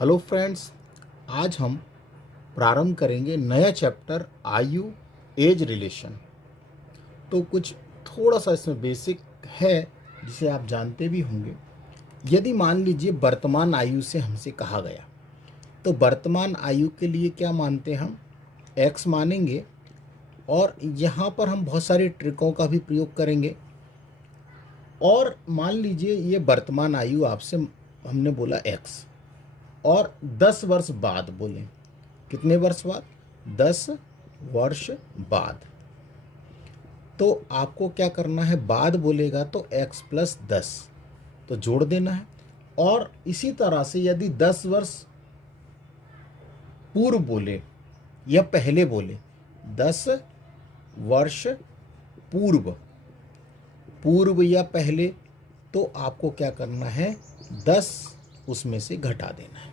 Hello friends, आज हम प्रारंभ करेंगे नया चैप्टर आयु एज रिलेशन। तो कुछ थोड़ा सा इसमें बेसिक है जिसे आप जानते भी होंगे। यदि मान लीजिए वर्तमान आयु से हमसे कहा गया, तो वर्तमान आयु के लिए क्या मानते हैं हम? x मानेंगे, और यहाँ पर हम बहुत सारी ट्रिकों का भी प्रयोग करेंगे। और मान लीजिए ये वर्तमान आयु आपसे हमने बोला x, और 10 वर्ष बाद बोले। कितने वर्ष बाद? 10 वर्ष बाद। तो आपको क्या करना है? बाद बोलेगा तो x + 10 तो जोड़ देना है। और इसी तरह से यदि 10 वर्ष पूर्व बोले या पहले बोले, 10 वर्ष पूर्व या पहले, तो आपको क्या करना है? 10 उसमें से घटा देना है।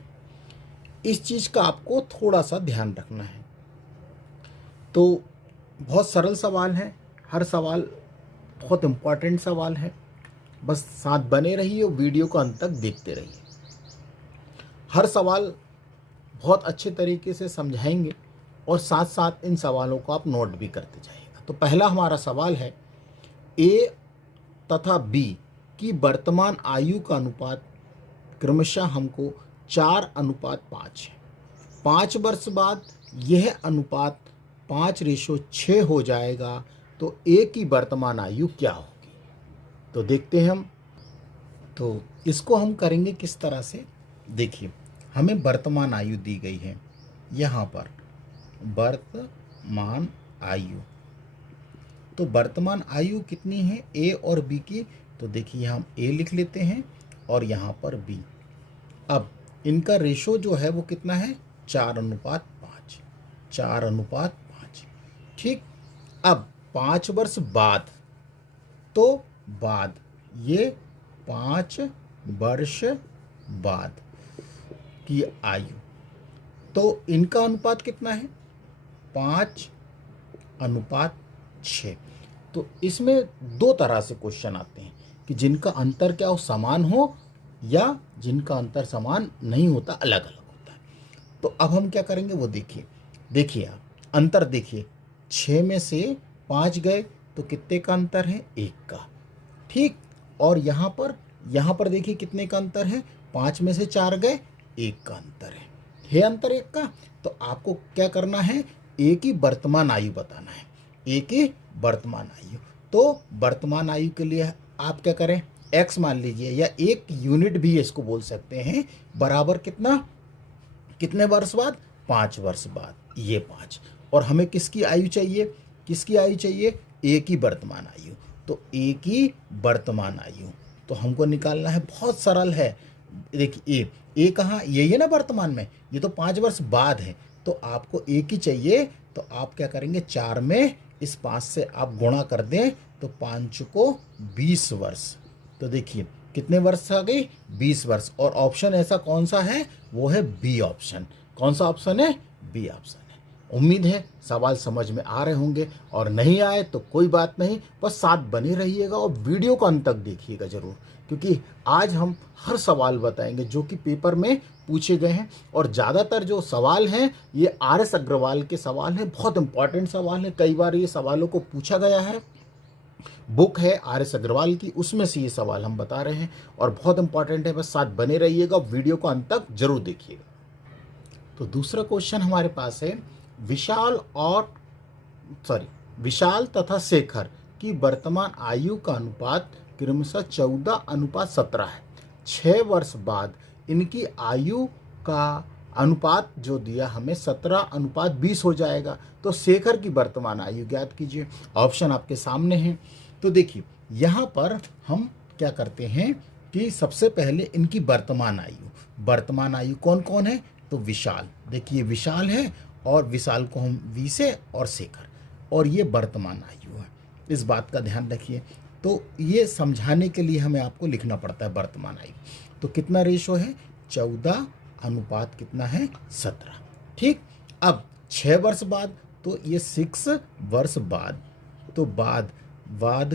इस चीज़ का आपको थोड़ा सा ध्यान रखना है। तो बहुत सरल सवाल है, हर सवाल बहुत इम्पोर्टेंट सवाल है। बस साथ बने रहिए और वीडियो को अंत तक देखते रहिए। हर सवाल बहुत अच्छे तरीके से समझाएंगे और साथ साथ इन सवालों को आप नोट भी करते जाइएगा। तो पहला हमारा सवाल है, ए तथा बी की वर्तमान आयु का अनुपात क्रमशः हमको 4:5 है। 5 वर्ष बाद यह अनुपात 5:6 हो जाएगा, तो ए की वर्तमान आयु क्या होगी? तो देखते हैं हम। तो इसको हम करेंगे किस तरह से? देखिए, हमें वर्तमान आयु दी गई है, यहाँ पर वर्तमान आयु। तो वर्तमान आयु कितनी है ए और बी की? तो देखिए, यहाँ हम ए लिख लेते हैं और यहाँ पर बी। अब इनका रेशो जो है वो कितना है? 4:5। 4:5। ठीक। अब 5 वर्ष बाद, तो बाद ये 5 वर्ष बाद की आयु, तो इनका अनुपात कितना है? 5:6। तो इसमें दो तरह से क्वेश्चन आते हैं कि जिनका अंतर क्या हो, समान हो, या जिनका अंतर समान नहीं होता, अलग अलग होता है। तो अब हम क्या करेंगे वो देखिए आप अंतर देखिए। 6 में से 5 गए तो कितने का अंतर है? 1 का। ठीक। और यहाँ पर देखिए कितने का अंतर है? 5 में से 4 गए, 1 का अंतर है अंतर 1 का। तो आपको क्या करना है? ए की वर्तमान आयु बताना है। ए की वर्तमान आयु। तो वर्तमान आयु के लिए आप क्या करें? x मान लीजिए, या 1 यूनिट भी इसको बोल सकते हैं, बराबर कितने वर्ष बाद? 5 वर्ष बाद, ये 5। और हमें किसकी आयु चाहिए? ए की वर्तमान आयु। तो ए की वर्तमान आयु तो हमको निकालना है, बहुत सरल है। देखिए, ए कहाँ? ये है ना वर्तमान में, ये तो 5 वर्ष बाद है। तो आपको ए की चाहिए, तो आप क्या करेंगे? 4 में इस 5 से आप गुणा कर दें, तो 5 को 20 वर्ष। तो देखिए कितने वर्ष आ गई? 20 वर्ष। और ऑप्शन ऐसा कौन सा है? वो है बी ऑप्शन। कौन सा ऑप्शन है? बी ऑप्शन है। उम्मीद है सवाल समझ में आ रहे होंगे, और नहीं आए तो कोई बात नहीं, बस साथ बने रहिएगा और वीडियो को अंत तक देखिएगा ज़रूर, क्योंकि आज हम हर सवाल बताएंगे जो कि पेपर में पूछे गए हैं। और ज़्यादातर जो सवाल हैं ये RS अग्रवाल के सवाल हैं, बहुत इंपॉर्टेंट सवाल हैं। कई बार ये सवालों को पूछा गया है, बुक है RS अग्रवाल की, उसमें से ये सवाल हम बता रहे हैं और बहुत इंपॉर्टेंट है। बस साथ बने रहिएगा, वीडियो को अंत तक जरूर देखिएगा। तो दूसरा क्वेश्चन हमारे पास है, विशाल तथा शेखर की वर्तमान आयु का अनुपात क्रमशः 14:17 है। 6 वर्ष बाद इनकी आयु का अनुपात जो दिया हमें 17:20 हो जाएगा। तो शेखर की वर्तमान आयु ज्ञात कीजिए। ऑप्शन आपके सामने हैं। तो देखिए, यहाँ पर हम क्या करते हैं कि सबसे पहले इनकी वर्तमान आयु कौन कौन है? तो विशाल, देखिए विशाल है, और विशाल को हम वी से, और शेखर, और ये वर्तमान आयु है। इस बात का ध्यान रखिए। तो ये समझाने के लिए हमें आपको लिखना पड़ता है वर्तमान आयु। तो कितना रेशो है? 14 अनुपात कितना है? 17। ठीक। अब 6 वर्ष बाद, तो ये 6 वर्ष बाद, तो बाद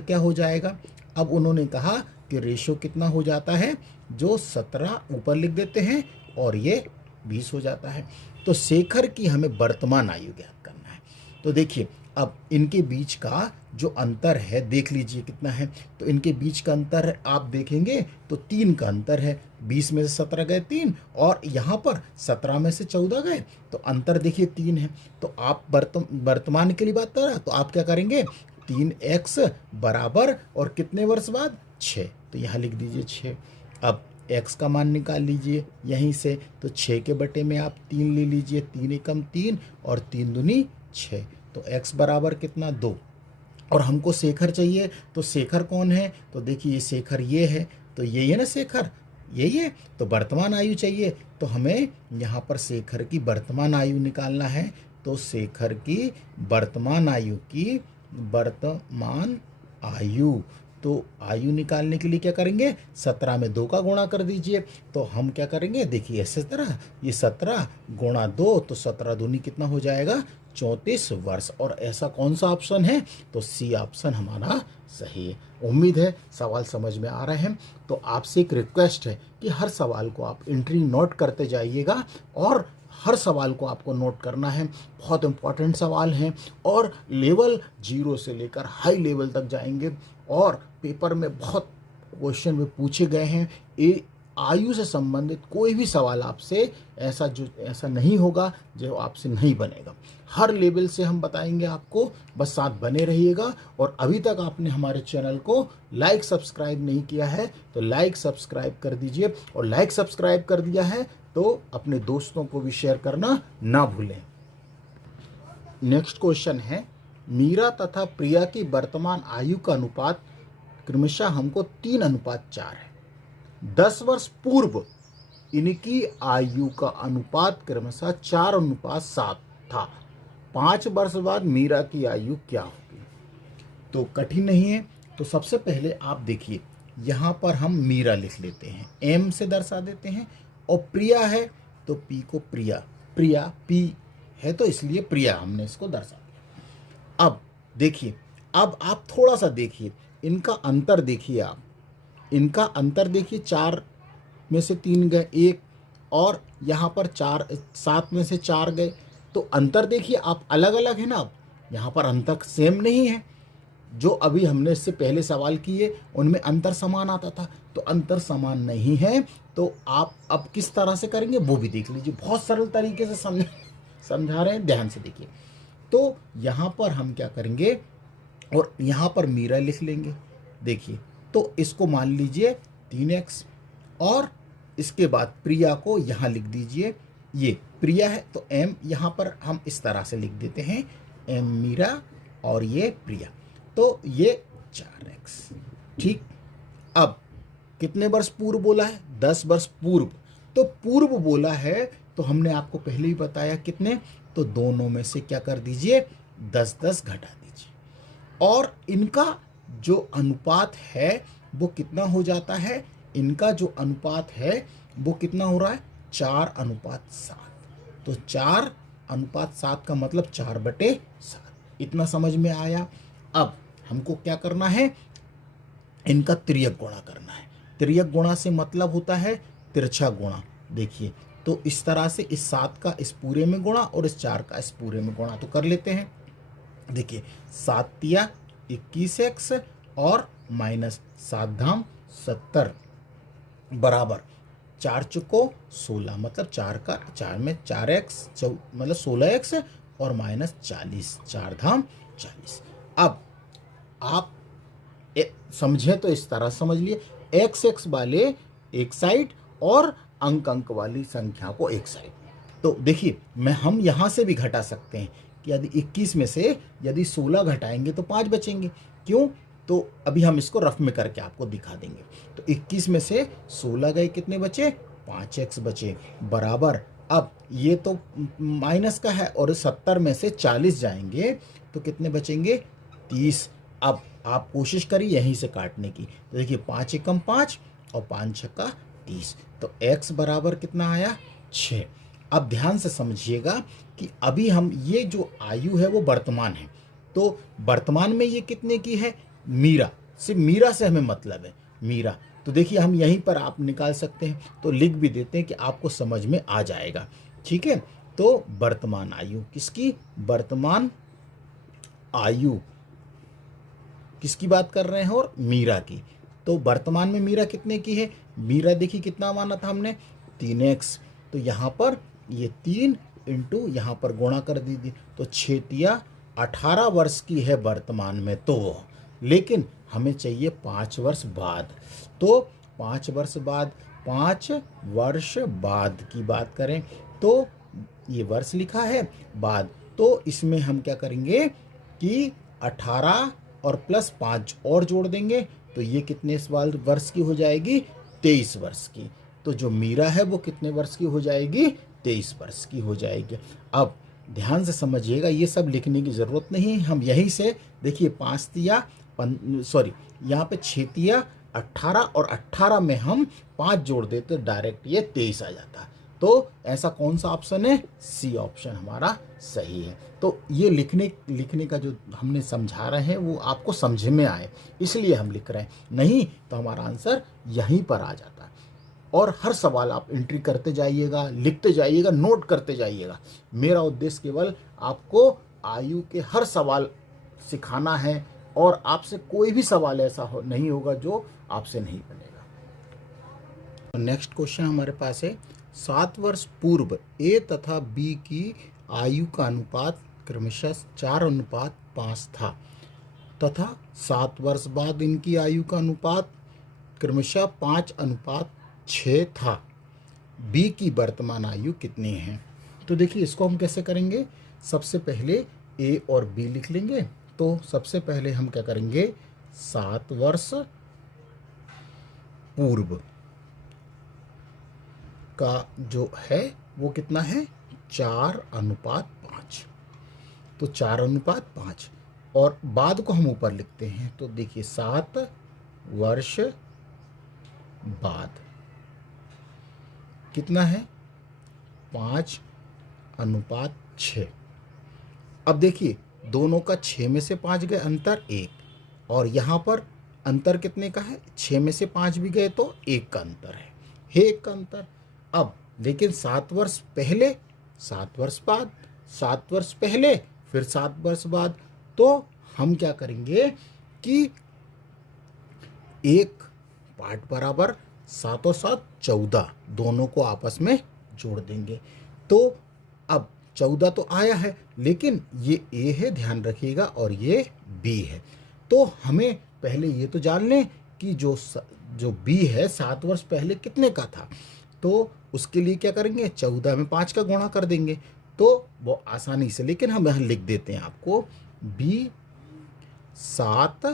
क्या हो जाएगा? अब उन्होंने कहा कि रेशो कितना हो जाता है, जो 17 ऊपर लिख देते हैं और ये 20 हो जाता है। तो शेखर की हमें वर्तमान आयु ज्ञात करना है। तो देखिए अब इनके बीच का जो अंतर है देख लीजिए कितना है। तो इनके बीच का अंतर आप देखेंगे तो 3 का अंतर है। 20 में से 17 गए 3 और यहाँ पर 17 में से 14 गए, तो अंतर देखिए 3 है। तो आप वर्तमान के लिए बात कर रहा, तो आप क्या करेंगे, 3x बराबर और कितने वर्ष बाद 6, तो यहाँ लिख दीजिए 6। अब x का मान निकाल लीजिए यहीं से, तो 6 के बटे में आप 3 ले लीजिए, 3 एकम 3 और 3 दूनी 6, तो x बराबर कितना 2। और हमको शेखर चाहिए, तो शेखर कौन है, तो देखिए ये शेखर ये है, तो यही है ना शेखर, यही है। तो वर्तमान आयु चाहिए, तो हमें यहाँ पर शेखर की वर्तमान आयु निकालना है। तो शेखर की वर्तमान आयु, तो आयु निकालने के लिए क्या करेंगे, 17 में 2 का गुणा कर दीजिए। तो हम क्या करेंगे, देखिए ऐसे तरह ये 17 गुणा 2, तो 17 दूनी कितना हो जाएगा, 34 वर्ष। और ऐसा कौन सा ऑप्शन है, तो सी ऑप्शन हमारा सही है। उम्मीद है सवाल समझ में आ रहे हैं। तो आपसे एक रिक्वेस्ट है कि हर सवाल को आप एंट्री नोट करते जाइएगा और हर सवाल को आपको नोट करना है। बहुत इंपॉर्टेंट सवाल हैं और लेवल 0 से लेकर हाई लेवल तक जाएंगे और पेपर में बहुत क्वेश्चन में पूछे गए हैं। ये आयु से संबंधित कोई भी सवाल आपसे ऐसा नहीं होगा जो आपसे नहीं बनेगा। हर लेवल से हम बताएंगे आपको, बस साथ बने रहिएगा। और अभी तक आपने हमारे चैनल को लाइक सब्सक्राइब नहीं किया है तो लाइक सब्सक्राइब कर दीजिए, और लाइक सब्सक्राइब कर दिया है तो अपने दोस्तों को भी शेयर करना ना भूलें। नेक्स्ट क्वेश्चन है, मीरा तथा प्रिया की वर्तमान आयु का अनुपात क्रमशः हमको 3:4 है। 10 वर्ष पूर्व इनकी आयु का अनुपात क्रमशः 4:7 था। 5 वर्ष बाद मीरा की आयु क्या होगी। तो कठिन नहीं है। तो सबसे पहले आप देखिए, यहाँ पर हम मीरा लिख लेते हैं, एम से दर्शा देते हैं, और प्रिया है तो पी को प्रिया पी है तो इसलिए प्रिया हमने इसको दर्शा दिया। अब देखिए, अब आप थोड़ा सा देखिए, इनका अंतर देखिए, आप इनका अंतर देखिए, 4 में से 3 गए 1, और यहाँ पर 7 में से 4 गए, तो अंतर देखिए आप, अलग अलग है ना। अब यहाँ पर अंतर सेम नहीं है। जो अभी हमने इससे पहले सवाल किए उनमें अंतर समान आता था, तो अंतर समान नहीं है। तो आप अब किस तरह से करेंगे वो भी देख लीजिए, बहुत सरल तरीके से समझा रहे हैं, ध्यान से देखिए। तो यहाँ पर हम क्या करेंगे, और यहाँ पर मीरा लिख लेंगे, देखिए। तो इसको मान लीजिए 3x, और इसके बाद प्रिया को यहाँ लिख दीजिए, ये प्रिया है तो m यहाँ पर हम इस तरह से लिख देते हैं, m मीरा और ये प्रिया, तो ये 4x। ठीक। अब कितने वर्ष पूर्व बोला है, 10 वर्ष पूर्व। तो पूर्व बोला है तो हमने आपको पहले ही बताया कितने, तो दोनों में से क्या कर दीजिए, 10-10 घटा दीजिए, और इनका जो अनुपात है वो कितना हो जाता है, इनका जो अनुपात है वो कितना हो रहा है, 4:7। तो 4:7 का मतलब 4/7। इतना समझ में आया। अब हमको क्या करना है, इनका तिर्यक गुणा करना है। तिर्यक गुणा से मतलब होता है तिरछा गुणा। देखिए, तो इस तरह से इस 7 का इस पूरे में गुणा और इस 4 का इस पूरे में गुणा तो कर लेते हैं। देखिए, 7 तिया 21x और -7 धाम 70 बराबर 4 चुको 16, मतलब 4 में 4x मतलब 16x और -40, 4 धाम 40। अब आप समझे तो इस तरह समझ लिए, x वाले एक साइड और अंक वाली संख्या को एक साइड। तो देखिए, हम यहाँ से भी घटा सकते हैं कि यदि 21 में से यदि 16 घटाएंगे तो 5 बचेंगे। क्यों, तो अभी हम इसको रफ में करके आपको दिखा देंगे। तो 21 में से 16 गए, कितने बचे, 5x बचे, बराबर। अब ये तो माइनस का है, और 70 में से 40 जाएंगे तो कितने बचेंगे, 30। अब आप कोशिश करिए यहीं से काटने की। तो देखिए, 5 एकम 5 और 5 छक्का 30, तो x बराबर कितना आया, 6। अब ध्यान से समझिएगा कि अभी हम ये जो आयु है वो वर्तमान है, तो वर्तमान में ये कितने की है, मीरा सिर्फ मीरा से हमें मतलब है, मीरा। तो देखिए हम यहीं पर आप निकाल सकते हैं, तो लिख भी देते हैं कि आपको समझ में आ जाएगा। ठीक है, तो वर्तमान आयु किसकी, वर्तमान आयु किसकी बात कर रहे हैं, और मीरा की। तो वर्तमान में मीरा कितने की है, मीरा देखिए कितना माना था हमने, 3x। तो यहाँ पर ये 3 इंटू यहाँ पर गुणा कर दीजिए, तो 6 18 वर्ष की है वर्तमान में। तो लेकिन हमें चाहिए 5 वर्ष बाद, तो 5 वर्ष बाद, 5 वर्ष बाद की बात करें तो ये वर्ष लिखा है बाद, तो इसमें हम क्या करेंगे कि 18 और प्लस 5 और जोड़ देंगे, तो ये कितने साल वर्ष की हो जाएगी, 23 वर्ष की। तो जो मीरा है वो कितने वर्ष की हो जाएगी, 23 वर्ष की हो जाएगी। अब ध्यान से समझिएगा, ये सब लिखने की ज़रूरत नहीं है, हम यहीं से देखिए 5 तिया सॉरी यहाँ पे 6 तिया 18 और 18 में हम 5 जोड़ देते तो डायरेक्ट ये 23 आ जाता। तो ऐसा कौन सा ऑप्शन है, सी ऑप्शन हमारा सही है। तो ये लिखने का जो हमने समझा रहे हैं वो आपको समझ में आए इसलिए हम लिख रहे हैं, नहीं तो हमारा आंसर यहीं पर आ जाता है। और हर सवाल आप एंट्री करते जाइएगा, लिखते जाइएगा, नोट करते जाइएगा। मेरा उद्देश्य केवल आपको आयु के हर सवाल सिखाना है, और आपसे कोई भी सवाल ऐसा नहीं होगा जो आपसे नहीं बनेगा। नेक्स्ट क्वेश्चन हमारे पास है, 7 वर्ष पूर्व ए तथा बी की आयु का अनुपात क्रमशः 4:5 था तथा 7 वर्ष बाद इनकी आयु का अनुपात क्रमशः 5:6 था। बी की वर्तमान आयु कितनी है। तो देखिए इसको हम कैसे करेंगे, सबसे पहले ए और बी लिख लेंगे। तो सबसे पहले हम क्या करेंगे, 7 वर्ष पूर्व का जो है वो कितना है, 4:5। तो 4:5 और बाद को हम ऊपर लिखते हैं, तो देखिए 7 वर्ष बाद कितना है, 5:6। अब देखिए दोनों का 6 में से 5 गए, अंतर 1, और यहाँ पर अंतर कितने का है, 6 में से 5 भी गए तो 1 का अंतर है, 1 का अंतर। अब लेकिन 7 वर्ष पहले, 7 वर्ष बाद, 7 वर्ष पहले, फिर 7 वर्ष बाद, तो हम क्या करेंगे कि 1 पार्ट बराबर 7 और 7 14, दोनों को आपस में जोड़ देंगे। तो अब 14 तो आया है, लेकिन ये ए है ध्यान रखिएगा, और ये बी है। तो हमें पहले ये तो जान लें कि जो बी है 7 वर्ष पहले कितने का था। तो उसके लिए क्या करेंगे, 14 में 5 का गुणा कर देंगे, तो वो आसानी से, लेकिन हम यहाँ लिख देते हैं आपको, बी 7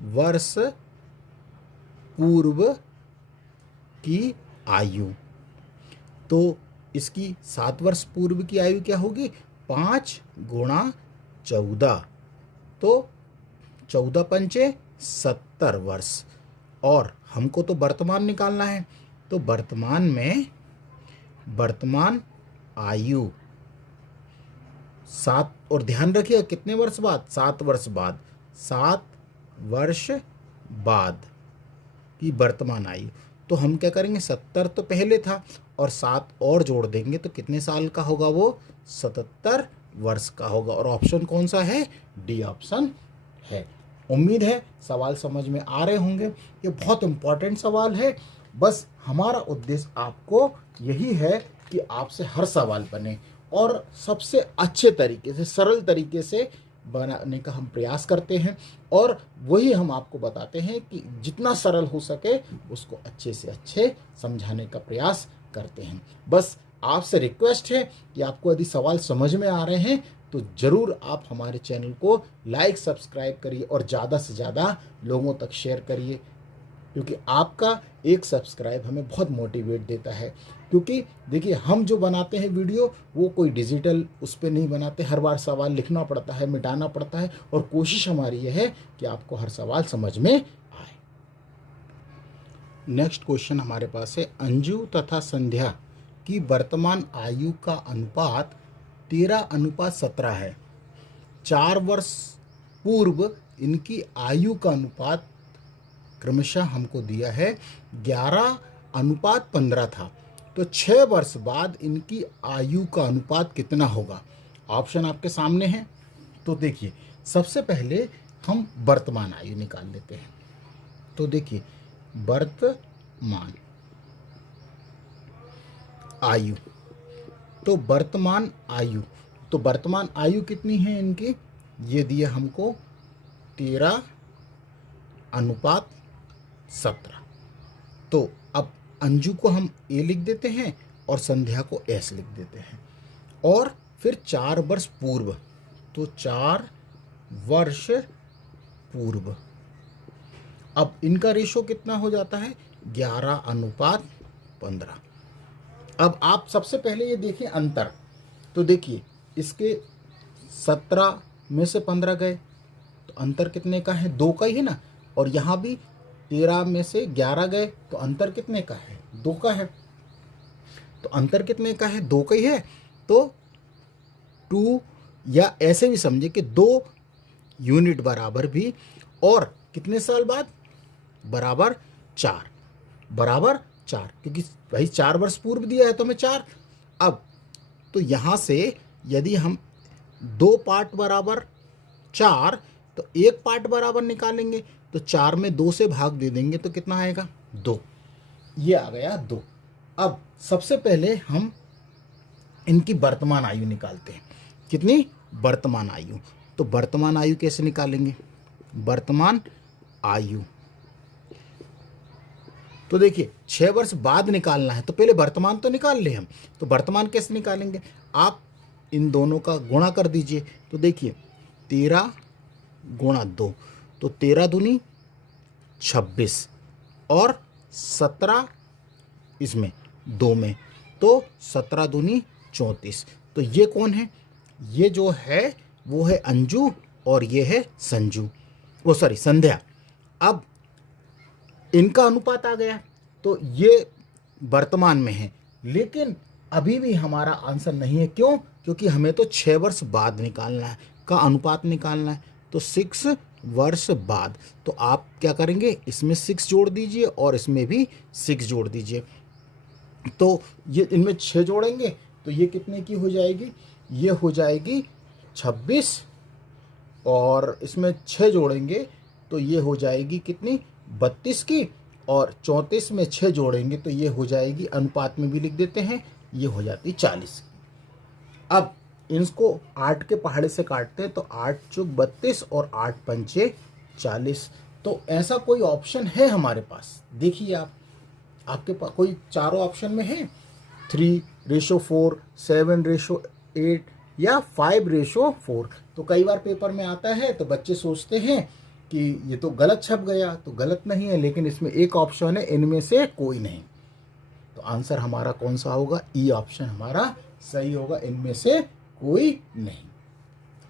वर्ष पूर्व की आयु। तो इसकी 7 वर्ष पूर्व की आयु क्या होगी, 5 गुणा 14, तो 14 पंचे 70 वर्ष। और हमको तो वर्तमान निकालना है, तो वर्तमान में वर्तमान आयु 7, और ध्यान रखिए कितने वर्ष बाद, 7 वर्ष बाद, 7 वर्ष बाद की वर्तमान आयु। तो हम क्या करेंगे, 70 तो पहले था और 7 और जोड़ देंगे, तो कितने साल का होगा वो, 77 वर्ष का होगा। और ऑप्शन कौन सा है, डी ऑप्शन है। उम्मीद है सवाल समझ में आ रहे होंगे। ये बहुत इंपॉर्टेंट सवाल है, बस हमारा उद्देश्य आपको यही है कि आपसे हर सवाल बने, और सबसे अच्छे तरीके से, सरल तरीके से बनाने का हम प्रयास करते हैं, और वही हम आपको बताते हैं कि जितना सरल हो सके उसको अच्छे से अच्छे समझाने का प्रयास करते हैं। बस आपसे रिक्वेस्ट है कि आपको यदि सवाल समझ में आ रहे हैं तो ज़रूर आप हमारे चैनल को लाइक सब्सक्राइब करिए और ज़्यादा से ज़्यादा लोगों तक शेयर करिए, क्योंकि आपका एक सब्सक्राइब हमें बहुत मोटिवेट देता है। क्योंकि देखिए हम जो बनाते हैं वीडियो वो कोई डिजिटल उस पर नहीं बनाते, हर बार सवाल लिखना पड़ता है, मिटाना पड़ता है, और कोशिश हमारी यह है कि आपको हर सवाल समझ में आए। नेक्स्ट क्वेश्चन हमारे पास है, अंजू तथा संध्या की वर्तमान आयु का अनुपात 13:17 है। 4 वर्ष पूर्व इनकी आयु का अनुपात क्रमशः हमको दिया है 11:15 था, तो 6 वर्ष बाद इनकी आयु का अनुपात कितना होगा? ऑप्शन आपके सामने है। तो देखिए, सबसे पहले हम वर्तमान आयु निकाल लेते हैं। तो देखिए, वर्तमान आयु, तो वर्तमान आयु कितनी है इनकी? ये दिया हमको 13:17। तो अब अंजू को हम ए लिख देते हैं और संध्या को एस लिख देते हैं, और फिर 4 वर्ष पूर्व, तो 4 वर्ष पूर्व। अब इनका रेशो कितना हो जाता है? 11:15। अब आप सबसे पहले ये देखिए अंतर। तो देखिए, इसके 17 में से 15 गए, तो अंतर कितने का है? 2 का ही है ना। और यहाँ भी 13 में से 11 गए, तो अंतर कितने का है? 2 का है। तो अंतर कितने का है? 2 का ही है। तो 2, या ऐसे भी समझे कि 2 यूनिट बराबर भी, और कितने साल बाद? बराबर 4, क्योंकि भाई 4 वर्ष पूर्व दिया है तो हमें 4। अब तो यहाँ से यदि हम 2 पार्ट बराबर 4, तो 1 पार्ट बराबर निकालेंगे, तो 4 में 2 से भाग दे देंगे तो कितना आएगा? 2। ये आ गया 2। अब सबसे पहले हम इनकी वर्तमान आयु निकालते हैं। कितनी? वर्तमान आयु। तो वर्तमान आयु कैसे निकालेंगे? वर्तमान आयु, तो देखिए 6 वर्ष बाद निकालना है, तो पहले वर्तमान तो निकाल ले हम। तो वर्तमान कैसे निकालेंगे? आप इन दोनों का गुणा कर दीजिए। तो देखिए 13 गुणा 2, तो 13 दूनी 26, और 17 इसमें 2 में, तो 17 दूनी 34। तो ये कौन है? ये जो है वो है अंजू, और ये है संजू, वो सॉरी संध्या। अब इनका अनुपात आ गया, तो ये वर्तमान में है, लेकिन अभी भी हमारा आंसर नहीं है। क्यों? क्योंकि हमें तो 6 वर्ष बाद निकालना है, का अनुपात निकालना है, तो 6 वर्ष बाद। तो आप क्या करेंगे? इसमें 6 जोड़ दीजिए और इसमें भी 6 जोड़ दीजिए। तो ये इनमें 6 जोड़ेंगे तो ये कितने की हो जाएगी? ये हो जाएगी 26, और इसमें 6 जोड़ेंगे तो ये हो जाएगी कितनी? 32 की, और 34 में 6 जोड़ेंगे तो ये हो जाएगी, अनुपात में भी लिख देते हैं, ये हो जाती 40। अब इसको 8 के पहाड़े से काटते हैं, तो 8 चौक 32 और 8 पंचे 40। तो ऐसा कोई ऑप्शन है हमारे पास? देखिए आपके पास कोई चारों ऑप्शन में है? 3:4, 7:8 या 5:4। तो कई बार पेपर में आता है तो बच्चे सोचते हैं कि ये तो गलत छप गया, तो गलत नहीं है, लेकिन इसमें एक ऑप्शन है, इनमें से कोई नहीं। तो आंसर हमारा कौन सा होगा? ई ऑप्शन हमारा सही होगा, इनमें से कोई नहीं।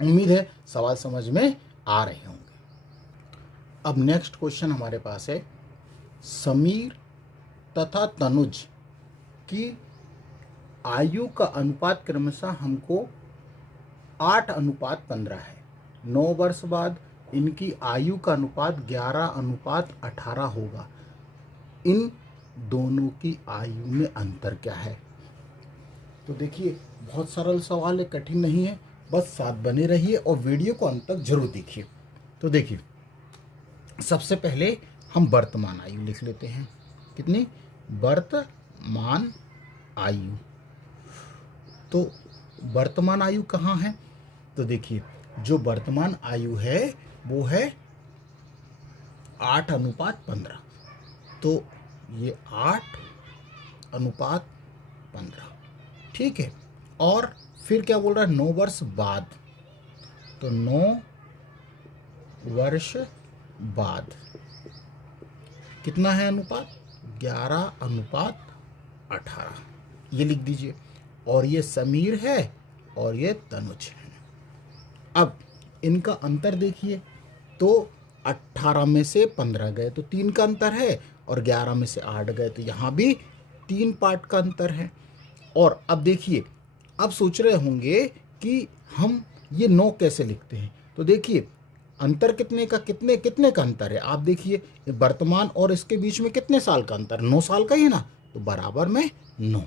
उम्मीद है सवाल समझ में आ रहे होंगे। अब नेक्स्ट क्वेश्चन हमारे पास है, समीर तथा तनुज की आयु का अनुपात क्रमशः हमको 8:15 है। 9 वर्ष बाद इनकी आयु का अनुपात 11:18 होगा। इन दोनों की आयु में अंतर क्या है? तो देखिए बहुत सरल सवाल है, कठिन नहीं है, बस साथ बने रहिए और वीडियो को अंत तक जरूर देखिए। तो देखिए सबसे पहले हम वर्तमान आयु लिख लेते हैं। कितनी? वर्तमान आयु। तो वर्तमान आयु कहाँ है? तो देखिए जो वर्तमान आयु है वो है 8:15। तो ये 8:15, ठीक है। और फिर क्या बोल रहा है? 9 वर्ष बाद। तो 9 वर्ष बाद कितना है अनुपात? 11:18, ये लिख दीजिए। और ये समीर है और ये तनुज है। अब इनका अंतर देखिए, तो 18 में से 15 गए तो 3 का अंतर है, और 11 में से 8 गए तो यहाँ भी 3 पार्ट का अंतर है। और अब देखिए, अब सोच रहे होंगे कि हम ये 9 कैसे लिखते हैं। तो देखिए अंतर कितने का कितने कितने का अंतर है, आप देखिए वर्तमान और इसके बीच में कितने साल का अंतर, 9 साल का ही है ना, तो बराबर में 9।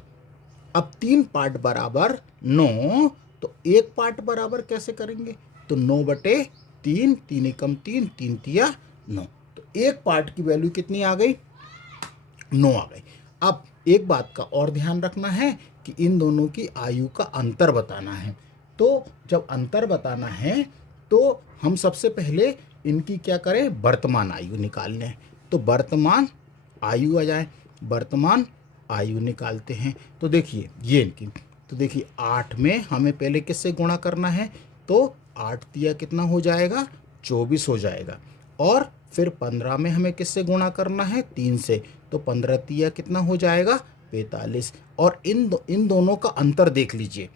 अब 3 पार्ट बराबर 9, तो एक पार्ट बराबर कैसे करेंगे, तो 9/3, 3 एकम 3, 3 तिया 9, तो एक पार्ट की वैल्यू कितनी आ गई, 9 आ गई। अब एक बात का और ध्यान रखना है कि इन दोनों की आयु का अंतर बताना है। तो जब अंतर बताना है तो हम सबसे पहले इनकी क्या करें, वर्तमान आयु निकाल लें। तो वर्तमान आयु आ जाए, वर्तमान आयु निकालते हैं। तो देखिए ये इनकी, तो देखिए 8 में हमें पहले किससे गुणा करना है, तो 8 तिया कितना हो जाएगा, 24 हो जाएगा। और फिर 15 में हमें किससे गुणा करना है, 3 से, तो 15 तिया कितना हो जाएगा, 45। और इन दोनों का अंतर देख लीजिए।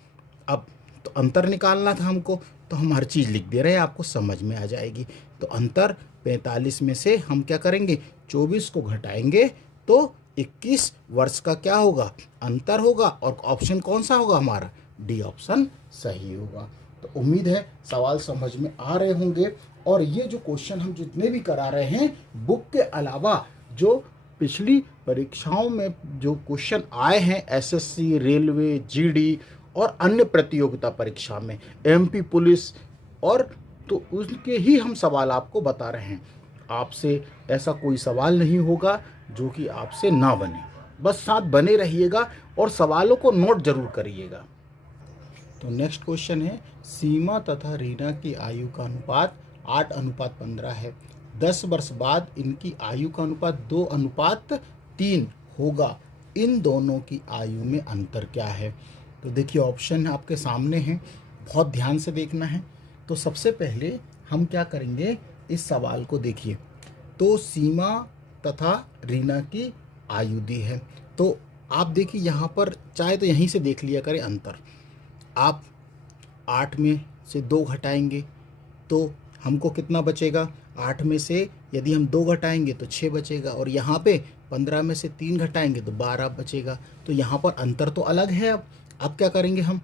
अब तो अंतर निकालना था हमको, तो हम हर चीज़ लिख दे रहे हैं, आपको समझ में आ जाएगी। तो अंतर 45 में से हम क्या करेंगे, 24 को घटाएंगे तो 21 वर्ष का क्या होगा, अंतर होगा। और ऑप्शन कौन सा होगा हमारा, डी ऑप्शन सही होगा। तो उम्मीद है सवाल समझ में आ रहे होंगे। और ये जो क्वेश्चन हम जितने भी करा रहे हैं, बुक के अलावा जो पिछली परीक्षाओं में जो क्वेश्चन आए हैं, एसएससी, रेलवे, जीडी और अन्य प्रतियोगिता परीक्षा में, एमपी पुलिस, और तो उसके ही हम सवाल आपको बता रहे हैं। आपसे ऐसा कोई सवाल नहीं होगा जो कि आपसे ना बने, बस साथ बने रहिएगा और सवालों को नोट जरूर करिएगा। तो नेक्स्ट क्वेश्चन है, सीमा तथा रीना की आयु का अनुपात 8:15 है। 10 वर्ष बाद इनकी आयु का अनुपात 2:3 होगा। इन दोनों की आयु में अंतर क्या है। तो देखिए ऑप्शन आपके सामने हैं, बहुत ध्यान से देखना है। तो सबसे पहले हम क्या करेंगे, इस सवाल को देखिए। तो सीमा तथा रीना की आयु दी है, तो आप देखिए यहाँ पर चाहे तो यहीं से देख लिया करें अंतर। आप 8 में से 2 घटाएंगे तो हमको कितना बचेगा, 8 में से यदि हम 2 घटाएंगे तो 6 बचेगा। और यहाँ पे 15 में से 3 घटाएंगे तो 12 बचेगा। तो यहाँ पर अंतर तो अलग है। अब क्या करेंगे हम,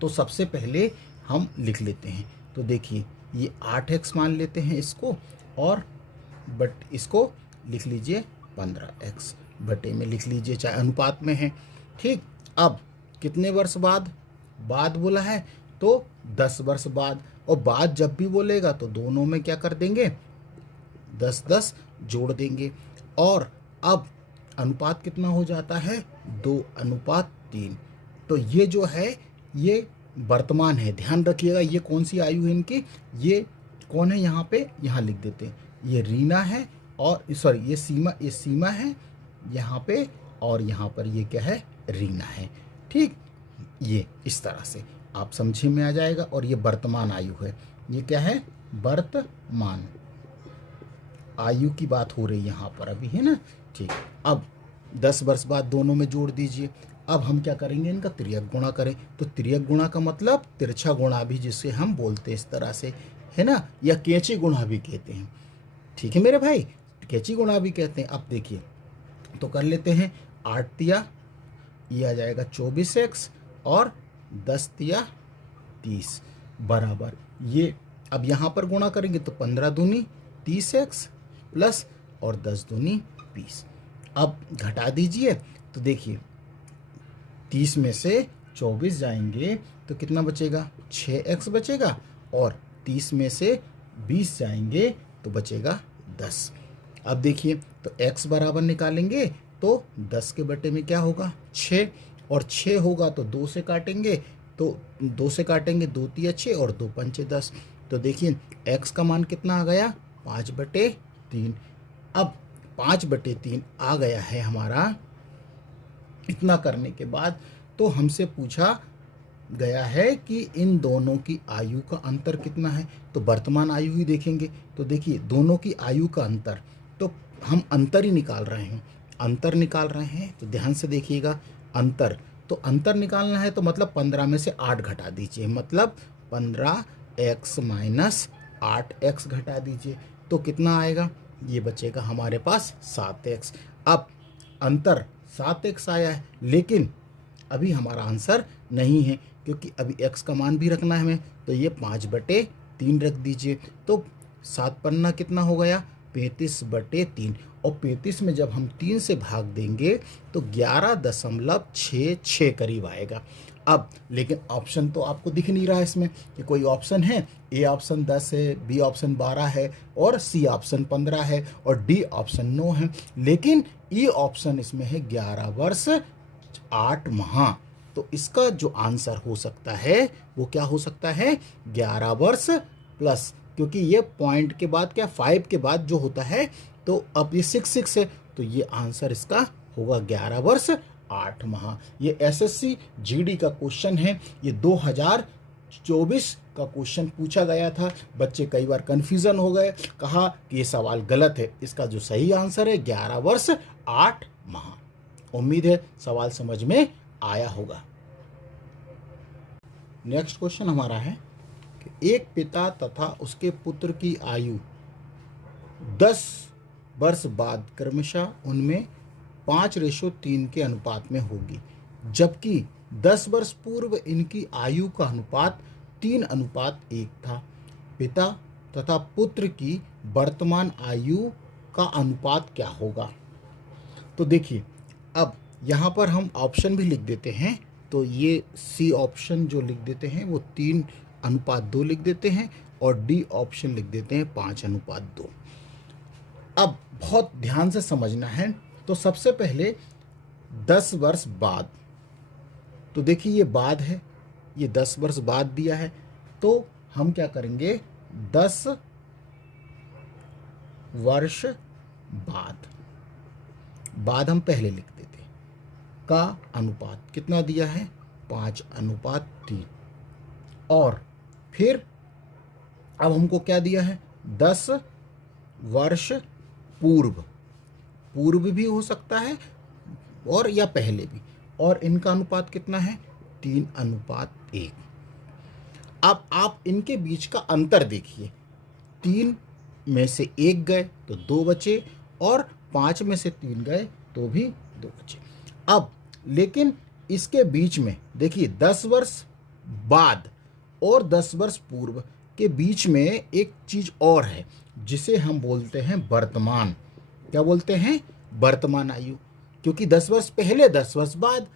तो सबसे पहले हम लिख लेते हैं। तो देखिए ये 8x मान लेते हैं इसको, और बट इसको लिख लीजिए 15x बटे में लिख लीजिए, चाहे अनुपात में है। ठीक, अब कितने वर्ष बाद, बाद बोला है तो 10 वर्ष बाद, और बाद जब भी बोलेगा तो दोनों में क्या कर देंगे, 10-10 जोड़ देंगे। और अब अनुपात कितना हो जाता है, 2:3। तो ये जो है ये वर्तमान है, ध्यान रखिएगा। ये कौन सी आयु है इनकी, ये कौन है, यहाँ पे यहाँ लिख देते हैं, ये रीना है, और सॉरी ये सीमा है यहाँ पे, और यहाँ पर ये क्या है, रीना है। ठीक, ये इस तरह से आप समझे में आ जाएगा। और ये वर्तमान आयु है, ये क्या है, वर्तमान आयु की बात हो रही है यहाँ पर अभी, है ना। ठीक, अब 10 वर्ष बाद दोनों में जोड़ दीजिए। अब हम क्या करेंगे, इनका तिर्यक गुणा करें। तो तिर्यक गुणा का मतलब तिरछा गुणा भी जिसे हम बोलते हैं इस तरह से, है ना, या कैंची गुणा भी कहते हैं। ठीक है मेरे भाई, कैंची गुणा भी कहते हैं। अब देखिए तो कर लेते हैं, 8 तिया ये आ जाएगा 24x, और 10 तिया 30 बराबर ये। अब यहाँ पर गुणा करेंगे तो 15 दूनी 30x प्लस और 10 दूनी 20। अब घटा दीजिए, तो देखिए 30 में से 24 जाएंगे तो कितना बचेगा, 6x बचेगा। और 30 में से 20 जाएंगे तो बचेगा 10। अब देखिए तो x बराबर निकालेंगे तो 10 के बटे में क्या होगा, 6, और 6 होगा तो 2 से काटेंगे, तो 2 से काटेंगे 2 तिया 6 और 2 पंचे 10। तो देखिए x का मान कितना आ गया, 5/3। अब 5/3 आ गया है हमारा। इतना करने के बाद तो हमसे पूछा गया है कि इन दोनों की आयु का अंतर कितना है, तो वर्तमान आयु ही देखेंगे। तो देखिए दोनों की आयु का अंतर, तो हम अंतर ही निकाल रहे हैं, अंतर निकाल रहे हैं। तो ध्यान से देखिएगा, अंतर, तो अंतर निकालना है तो मतलब 15 में से 8 घटा दीजिए, मतलब 15x माइनस 8x घटा दीजिए, तो कितना आएगा, ये बचेगा हमारे पास 7x। अब अंतर 7x आया है, लेकिन अभी हमारा आंसर नहीं है, क्योंकि अभी x का मान भी रखना है हमें। तो ये 5/3 3 रख दीजिए, तो 7 पन्ना कितना हो गया 35/3, और 35 में जब हम 3 से भाग देंगे तो 11.66 करीब आएगा। अब लेकिन ऑप्शन तो आपको दिख नहीं रहा है इसमें कि कोई ऑप्शन है। ए ऑप्शन 10 है, बी ऑप्शन 12 है, और सी ऑप्शन 15 है, और डी ऑप्शन 9 है, लेकिन ई ऑप्शन इसमें है 11 वर्ष 8 माह। तो इसका जो आंसर हो सकता है वो क्या हो सकता है 11 वर्ष प्लस, क्योंकि ये पॉइंट के बाद क्या 5 के बाद जो होता है, तो अब ये 6 है, तो ये आंसर इसका होगा 11 वर्ष 8 माह। ये एसएससी जीडी का क्वेश्चन है, ये 2024 का क्वेश्चन पूछा गया था। बच्चे कई बार कन्फ्यूजन हो गए, कहा कि ये सवाल गलत है। इसका जो सही आंसर है 11 वर्ष 8 माह। उम्मीद है सवाल समझ में आया होगा। नेक्स्ट क्वेश्चन हमारा है कि एक पिता तथा उसके पुत्र की आयु 10 वर्ष बाद क्रमशः उनमें 5:3 के अनुपात में होगी, जबकि 10 वर्ष पूर्व इनकी आयु का अनुपात 3:1 था। पिता तथा पुत्र की वर्तमान आयु का अनुपात क्या होगा। तो देखिए, अब यहाँ पर हम ऑप्शन भी लिख देते हैं। तो ये सी ऑप्शन जो लिख देते हैं वो 3:2 लिख देते हैं, और डी ऑप्शन लिख देते हैं 5:2। अब बहुत ध्यान से समझना है। तो सबसे पहले 10 वर्ष बाद, तो देखिए ये बाद है, ये 10 वर्ष बाद दिया है, तो हम क्या करेंगे 10 वर्ष बाद हम पहले लिख देते हैं, का अनुपात कितना दिया है 5:3, और फिर अब हमको क्या दिया है 10 वर्ष पूर्व भी हो सकता है और या पहले भी, और इनका अनुपात कितना है 3:1। अब आप इनके बीच का अंतर देखिए, 3 में से 1 गए तो 2 बचे, और 5 में से 3 गए तो भी 2 बचे। अब लेकिन इसके बीच में देखिए 10 वर्ष बाद और 10 वर्ष पूर्व के बीच में एक चीज और है, जिसे हम बोलते हैं वर्तमान। क्या बोलते हैं वर्तमान आयु, क्योंकि 10 वर्ष पहले 10 वर्ष बाद।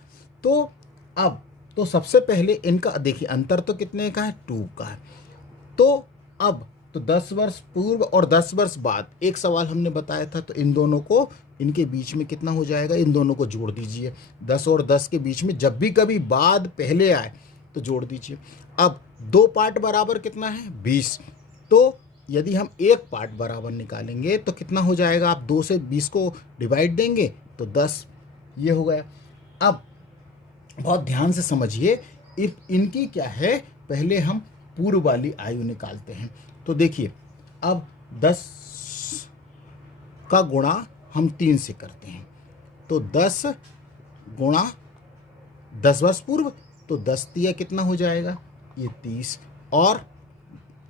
तो अब तो सबसे पहले इनका देखिए अंतर तो कितने का है 2 का है। तो अब तो 10 वर्ष पूर्व और 10 वर्ष बाद एक सवाल हमने बताया था, तो इन दोनों को, इनके बीच में कितना हो जाएगा, इन दोनों को जोड़ दीजिए। 10 और 10 के बीच में जब भी कभी बाद पहले आए तो जोड़ दीजिए। अब 2 पार्ट बराबर कितना है 20, तो यदि हम एक पार्ट बराबर निकालेंगे तो कितना हो जाएगा, आप 2 से 20 को डिवाइड देंगे तो 10, ये हो गया। अब बहुत ध्यान से समझिए, इनकी क्या है, पहले हम पूर्व वाली आयु निकालते हैं। तो देखिए, अब 10 का गुणा हम 3 से करते हैं, तो 10 गुणा 10 वर्ष पूर्व, तो 10 दिया कितना हो जाएगा ये 30, और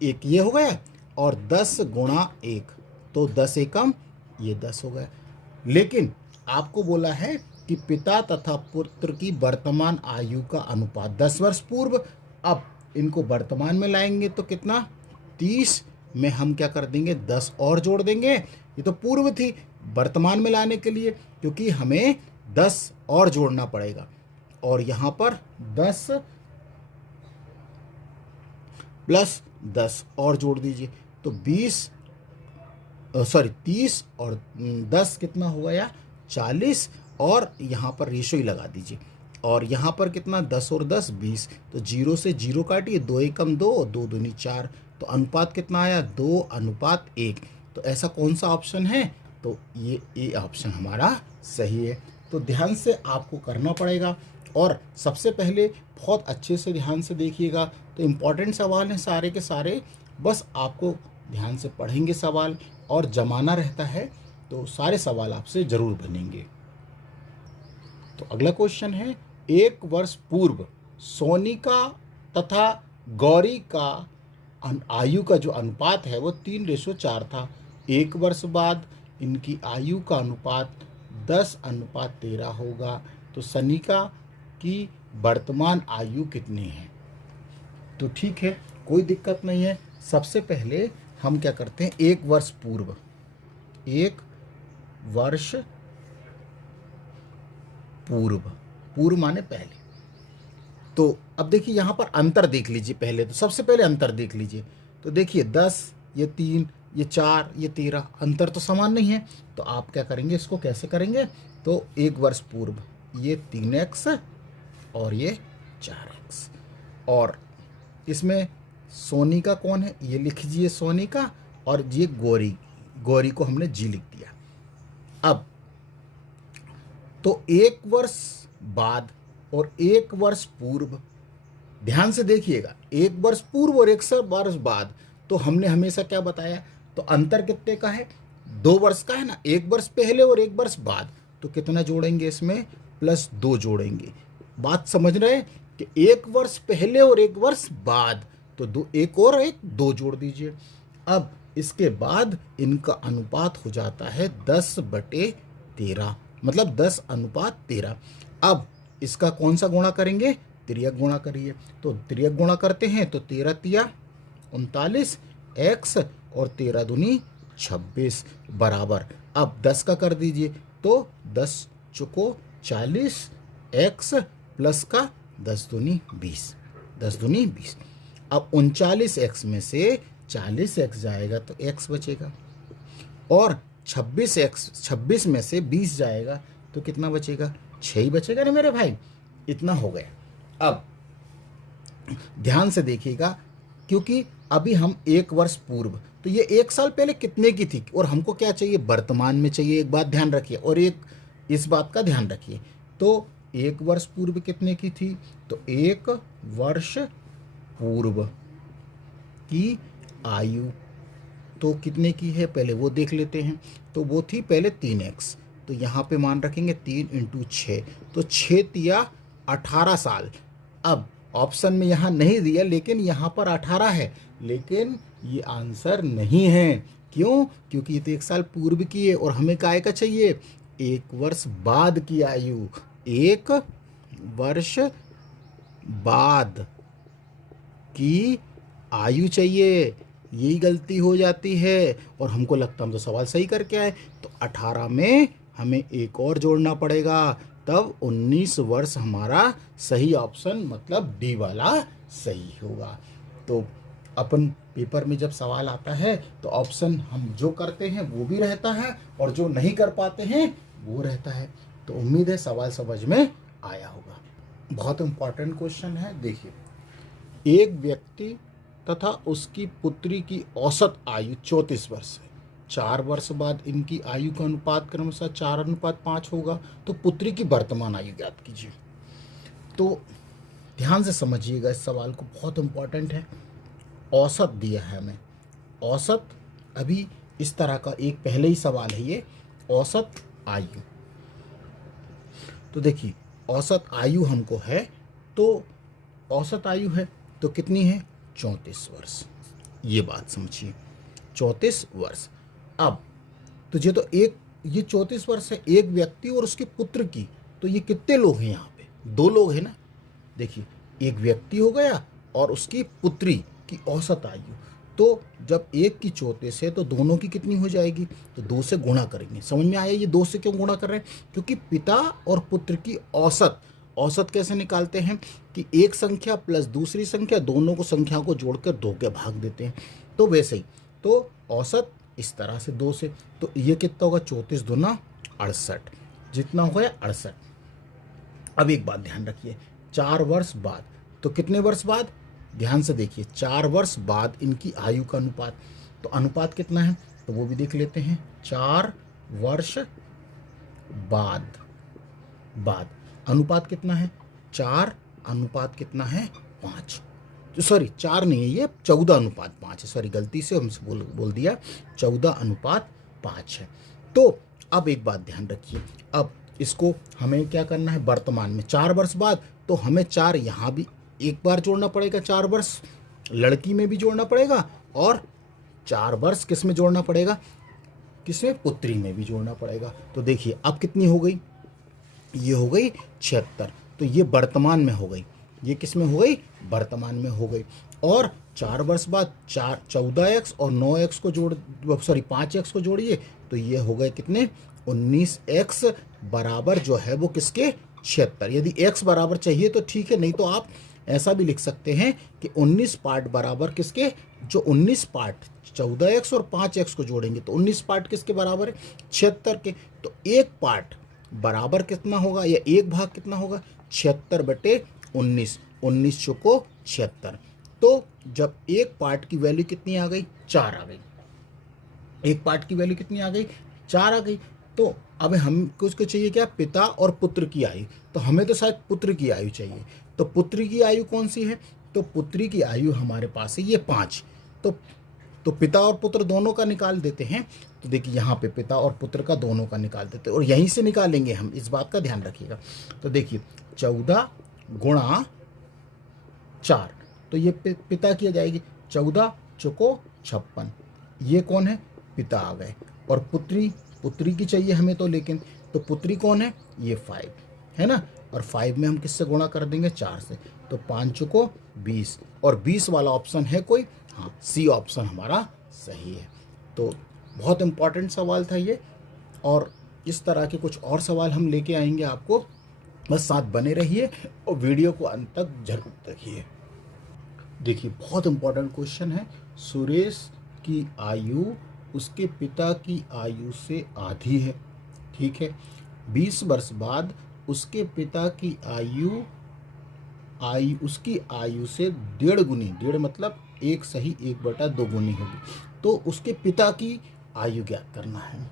एक ये हो गया, और 10 गुणा 1 तो 10 एकम ये 10 हो गया। लेकिन आपको बोला है कि पिता तथा पुत्र की वर्तमान आयु का अनुपात 10 वर्ष पूर्व। अब इनको वर्तमान में लाएंगे तो कितना 30 में हम क्या कर देंगे 10 और जोड़ देंगे। ये तो पूर्व थी, वर्तमान में लाने के लिए क्योंकि हमें 10 और जोड़ना पड़ेगा, और यहाँ पर 10 प्लस 10 और जोड़ दीजिए तो 30 और 10 कितना हो गया 40, और यहाँ पर रेशो ही लगा दीजिए। और यहाँ पर कितना 10 और 10 20, तो 0 से 0 काटिए, 2 एकम 2, 2 दूनी 4, तो अनुपात कितना आया 2:1। तो ऐसा कौन सा ऑप्शन है, तो ये ए ऑप्शन हमारा सही है। तो ध्यान से आपको करना पड़ेगा, और सबसे पहले बहुत अच्छे से ध्यान से देखिएगा। तो इम्पॉर्टेंट सवाल हैं सारे के सारे, बस आपको ध्यान से पढ़ेंगे सवाल और जमाना रहता है तो सारे सवाल आपसे ज़रूर बनेंगे। तो अगला क्वेश्चन है, 1 वर्ष पूर्व सोनिका तथा गौरी का आयु का जो अनुपात है वो 3:4 था। 1 वर्ष बाद इनकी आयु का अनुपात 10:13 होगा। तो सनिका की वर्तमान आयु कितनी है। तो ठीक है, कोई दिक्कत नहीं है, सबसे पहले हम क्या करते हैं, एक वर्ष पूर्व, एक वर्ष पूर्व, पूर्व माने पहले। तो अब देखिए यहाँ पर अंतर देख लीजिए पहले, तो सबसे पहले अंतर देख लीजिए। तो देखिए 10, ये 3, ये 4, ये 13, अंतर तो समान नहीं है। तो आप क्या करेंगे, इसको कैसे करेंगे, तो एक वर्ष पूर्व ये 3x और ये 4x। और इसमें सोनी का कौन है, ये लिख दीजिए सोनी का, और ये गौरी, गौरी को हमने जी लिख दिया। अब तो एक वर्ष बाद और एक वर्ष पूर्व, ध्यान से देखिएगा, एक वर्ष पूर्व और एक वर्ष बाद, तो हमने हमेशा क्या बताया, तो अंतर कितने का है, 2 वर्ष का है ना, एक वर्ष पहले और एक वर्ष बाद। तो कितना जोड़ेंगे इसमें, +2 जोड़ेंगे। बात समझ रहे हैं कि एक वर्ष पहले और एक वर्ष बाद, तो दो, एक और एक 2 जोड़ दीजिए। अब इसके बाद इनका अनुपात हो जाता है 10/13, मतलब 10:13। अब इसका कौन सा गुणा करेंगे, तिर्यक गुणा करिए। तो तिर्यक गुणा करते हैं तो 13 तिया 39 x और 13 दूनी 26 बराबर। अब 10 का कर दीजिए, तो 10 चुको 40 x प्लस का 10 दूनी 20, 10 दूनी 20। अब 39x में से 40x जाएगा तो x बचेगा, और 26 में से 20 जाएगा तो कितना बचेगा, 6 ही बचेगा ना मेरे भाई। इतना हो गया। अब ध्यान से देखिएगा, क्योंकि अभी हम एक वर्ष पूर्व, तो ये एक साल पहले कितने की थी, और हमको क्या चाहिए, वर्तमान में चाहिए। एक बात ध्यान रखिए, और एक इस बात का ध्यान रखिए, तो एक वर्ष पूर्व कितने की थी, तो एक वर्ष पूर्व की आयु तो कितने की है, पहले वो देख लेते हैं। तो वो थी पहले 3x, तो यहाँ पे मान रखेंगे 3 × 6, तो 6 तिया 18 साल। अब ऑप्शन में यहाँ नहीं दिया, लेकिन यहाँ पर 18 है, लेकिन ये आंसर नहीं है। क्यों, क्योंकि ये तो एक साल पूर्व की है, और हमें काय का चाहिए, एक वर्ष बाद की आयु, एक वर्ष बाद की आयु चाहिए। यही गलती हो जाती है, और हमको लगता हम तो सवाल सही करके आए। तो 18 में हमें एक और जोड़ना पड़ेगा, तब 19 वर्ष हमारा सही ऑप्शन, मतलब डी वाला सही होगा। तो अपन पेपर में जब सवाल आता है तो ऑप्शन हम जो करते हैं वो भी रहता है, और जो नहीं कर पाते हैं वो रहता है। तो उम्मीद है सवाल समझ में आया होगा। बहुत इंपॉर्टेंट क्वेश्चन है, देखिए। एक व्यक्ति तथा उसकी पुत्री की औसत आयु 34 वर्ष है। 4 वर्ष बाद इनकी आयु का अनुपात क्रमशः 4:5 होगा। तो पुत्री की वर्तमान आयु ज्ञात कीजिए। तो ध्यान से समझिएगा इस सवाल को, बहुत इंपॉर्टेंट है। औसत दिया है हमें, औसत, अभी इस तरह का एक पहले ही सवाल है ये, औसत आयु। तो देखिए औसत आयु हमको है, तो औसत आयु है तो कितनी है, 34 वर्ष। ये बात समझिए, 34 वर्ष। अब तो ये तो एक, ये 34 वर्ष है एक व्यक्ति और उसके पुत्र की, तो ये कितने लोग हैं यहाँ पे, 2 लोग हैं ना। देखिए एक व्यक्ति हो गया और उसकी पुत्री की औसत आयु, तो जब एक की 34 है तो दोनों की कितनी हो जाएगी, तो 2 से गुणा करेंगे। समझ में आया ये 2 से क्यों गुणा कर रहे हैं, क्योंकि पिता और पुत्र की औसत, औसत कैसे निकालते हैं कि एक संख्या प्लस दूसरी संख्या, दोनों को संख्या को जोड़कर 2 के भाग देते हैं। तो वैसे ही, तो औसत इस तरह से 2 से, तो ये कितना होगा, 34 दूना 68, जितना हो गया 68। अब एक बात ध्यान रखिए, 4 वर्ष बाद, तो कितने वर्ष बाद, ध्यान से देखिए, 4 वर्ष बाद इनकी आयु का अनुपात, तो अनुपात कितना है, तो वो भी देख लेते हैं। 4 वर्ष बाद, अनुपात कितना है, 4 अनुपात कितना है, 5। तो सॉरी 4 नहीं है, ये 14:5 है। सॉरी गलती से हमसे बोल दिया, 14:5 है। तो अब एक बात ध्यान रखिए, अब इसको हमें क्या करना है, वर्तमान में 4 वर्ष बाद, तो हमें 4 यहाँ भी एक बार जोड़ना पड़ेगा, 4 वर्ष लड़की में भी जोड़ना पड़ेगा, और 4 वर्ष किस में जोड़ना पड़ेगा, किसमें, पुत्री में भी जोड़ना पड़ेगा। तो देखिए अब कितनी हो गई, ये हो गई 76, तो ये वर्तमान में हो गई, ये किस में हो गई, वर्तमान में हो गई। और 4 वर्ष बाद 14x और 9x को जोड़, सॉरी 5x को जोड़िए तो ये हो गए कितने, 19x बराबर जो है वो किसके, 76। यदि x बराबर चाहिए तो ठीक है, नहीं तो आप ऐसा भी लिख सकते हैं कि 19 पार्ट बराबर किसके, जो 19 पार्ट 14x और 5x को जोड़ेंगे तो 19 पार्ट किसके बराबर है, 76 के। तो एक पार्ट बराबर कितना होगा, या एक भाग कितना होगा, 76/19, 19 चौको 76। तो जब एक पार्ट की वैल्यू कितनी आ गई, 4 आ गई, एक पार्ट की वैल्यू कितनी आ गई, 4 आ गई। तो अब हमको उसको चाहिए क्या, पिता और पुत्र की आयु। तो हमें तो शायद पुत्र की आयु चाहिए, तो पुत्री की आयु कौन सी है, तो पुत्री की आयु हमारे पास है ये 5। तो पिता और पुत्र दोनों का निकाल देते हैं। तो देखिए यहाँ पे पिता और पुत्र का दोनों का निकाल देते हैं, और यहीं से निकालेंगे हम, इस बात का ध्यान रखिएगा। तो देखिए 14 गुणा 4, तो ये पिता की आ जाएगी, 14 चौको 56, ये कौन है, पिता आ गए। और पुत्री की चाहिए हमें तो, लेकिन तो पुत्री कौन है, ये 5 है ना, और 5 में हम किससे गुणा कर देंगे, 4 से, तो 5 चौको 20, और 20 वाला ऑप्शन है कोई, हाँ सी ऑप्शन हमारा सही है। तो बहुत इम्पॉर्टेंट सवाल था ये, और इस तरह के कुछ और सवाल हम लेके आएंगे आपको, बस साथ बने रहिए और वीडियो को अंत तक जरूर देखिए। देखिए बहुत इम्पॉर्टेंट क्वेश्चन है, सुरेश की आयु उसके पिता की आयु से आधी है, ठीक है, 20 वर्ष बाद उसके पिता की आयु उसकी आयु से 1.5 गुनी, 1.5 मतलब 1 सही 1/2 गुनी होगी, तो उसके पिता की आयु ज्ञात करना है।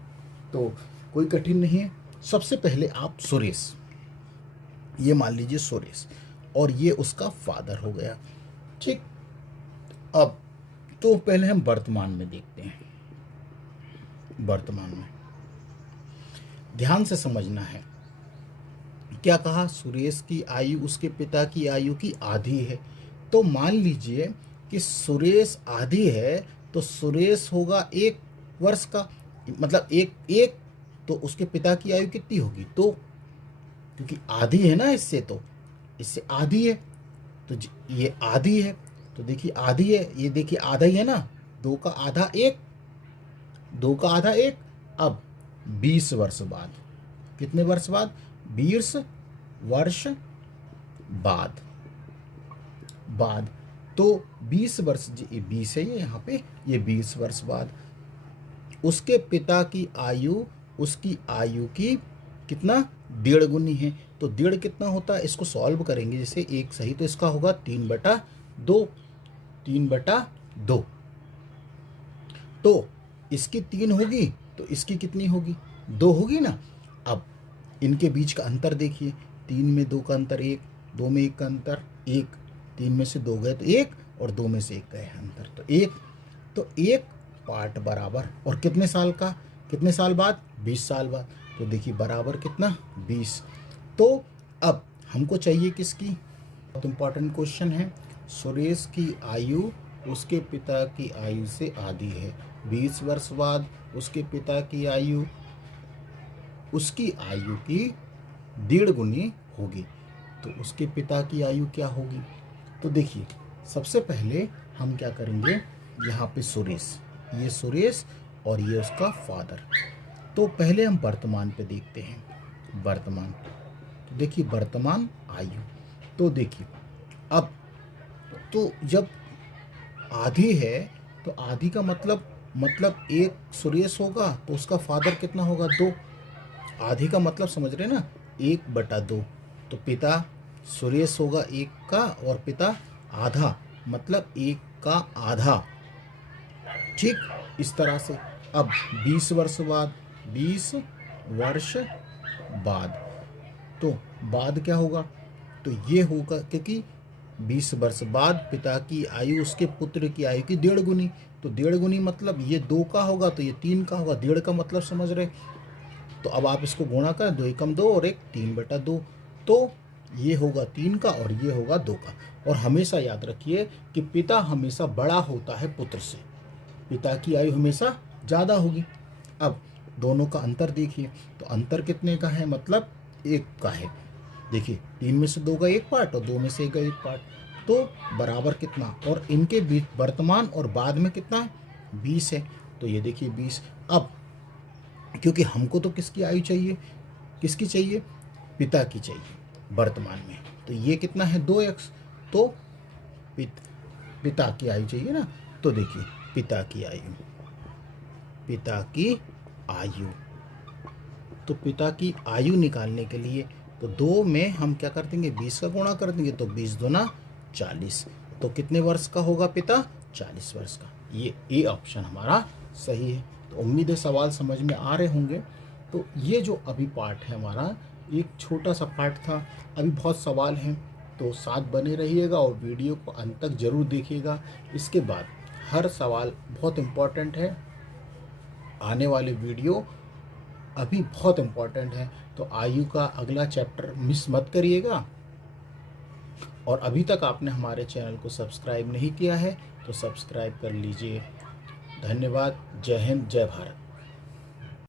तो कोई कठिन नहीं है, सबसे पहले आप सुरेश, ये मान लीजिए सुरेश, और ये उसका फादर हो गया, ठीक। अब तो पहले हम वर्तमान में देखते हैं, वर्तमान में ध्यान से समझना है। क्या कहा, सुरेश की आयु उसके पिता की आयु की आधी है। तो मान लीजिए कि सुरेश आधी है, तो सुरेश होगा 1 वर्ष का, मतलब एक तो उसके पिता की आयु कितनी होगी, तो क्योंकि आधी है ना, इससे आधी है, तो ये आधी है, तो देखिए आधी है, ये देखिए आधा ही है ना, 2 का आधा 1, 2 का आधा 1। अब 20 वर्ष बाद, कितने वर्ष बाद, 20 वर्ष बाद, तो 20 वर्ष, ये 20 है, ये यहाँ पे, ये 20 वर्ष बाद उसके पिता की आयु उसकी आयु की कितना, 1.5 गुनी है। तो 1.5 कितना होता है, इसको सॉल्व करेंगे, जैसे 1 सही तो इसका होगा 3/2, 3/2, तो इसकी 3 होगी, तो इसकी कितनी होगी, 2 होगी ना। अब इनके बीच का अंतर देखिए, 3 में 2 का अंतर 1, 2 में 1 का अंतर 1, 3 में से 2 गए तो 1, और 2 में से 1 गए अंतर तो 1, तो 1 पार्ट बराबर, और कितने साल का, कितने साल बाद, 20 साल बाद, तो देखिए बराबर कितना, 20। तो अब हमको चाहिए किसकी, बहुत इंपॉर्टेंट क्वेश्चन है, सुरेश की आयु उसके पिता की आयु से आधी है, 20 वर्ष बाद उसके पिता की आयु उसकी आयु की 1.5 गुनी होगी, तो उसके पिता की आयु क्या होगी। तो देखिए सबसे पहले हम क्या करेंगे, यहाँ पे सुरेश, ये सुरेश और ये उसका फादर। तो पहले हम वर्तमान पे देखते हैं, वर्तमान, तो देखिए वर्तमान आयु, तो देखिए अब तो जब आधी है, तो आधी का मतलब 1 सुरेश होगा, तो उसका फादर कितना होगा, 2। आधी का मतलब समझ रहे ना, 1/2, तो पिता सुरेश होगा 1 का, और पिता आधा, मतलब 1 का आधा, ठीक, इस तरह से। अब 20 वर्ष बाद, 20 वर्ष बाद, तो बाद क्या होगा, तो ये होगा, क्योंकि 20 वर्ष बाद पिता की आयु उसके पुत्र की आयु की 1.5 गुनी, तो 1.5 गुनी मतलब ये 2 का होगा, तो ये 3 का होगा, 1.5 का मतलब समझ रहे। तो अब आप इसको गुणा करें, 2 एकम 2 और 1 3/2, तो ये होगा 3 का और ये होगा 2 का। और हमेशा याद रखिए कि पिता हमेशा बड़ा होता है पुत्र से, पिता की आयु हमेशा ज़्यादा होगी। अब दोनों का अंतर देखिए, तो अंतर कितने का है, मतलब 1 का है। देखिए 3 में से 2 का 1 पार्ट और 2 में से 1 का 1 पार्ट, तो बराबर कितना, और इनके बीच वर्तमान और बाद में कितना है, 20 है। तो ये देखिए 20। अब क्योंकि हमको तो किसकी आयु चाहिए, किसकी चाहिए, पिता की चाहिए वर्तमान में, तो ये कितना है 2x। तो पिता की आयु चाहिए ना, तो देखिए पिता की आयु, पिता की आयु, तो पिता की आयु निकालने के लिए तो 2 में हम क्या कर देंगे, 20 का गुणा कर देंगे, तो 20 दूना 40। तो कितने वर्ष का होगा पिता, 40 वर्ष का। ये ए ऑप्शन हमारा सही है। तो उम्मीद है सवाल समझ में आ रहे होंगे। तो ये जो अभी पार्ट है हमारा, एक छोटा सा पार्ट था, अभी बहुत सवाल हैं, तो साथ बने रहिएगा और वीडियो को अंत तक ज़रूर देखिएगा। इसके बाद हर सवाल बहुत इम्पोर्टेंट है, आने वाले वीडियो अभी बहुत इम्पोर्टेंट है, तो आयु का अगला चैप्टर मिस मत करिएगा। और अभी तक आपने हमारे चैनल को सब्सक्राइब नहीं किया है तो सब्सक्राइब कर लीजिए। धन्यवाद। जय हिंद, जय भारत।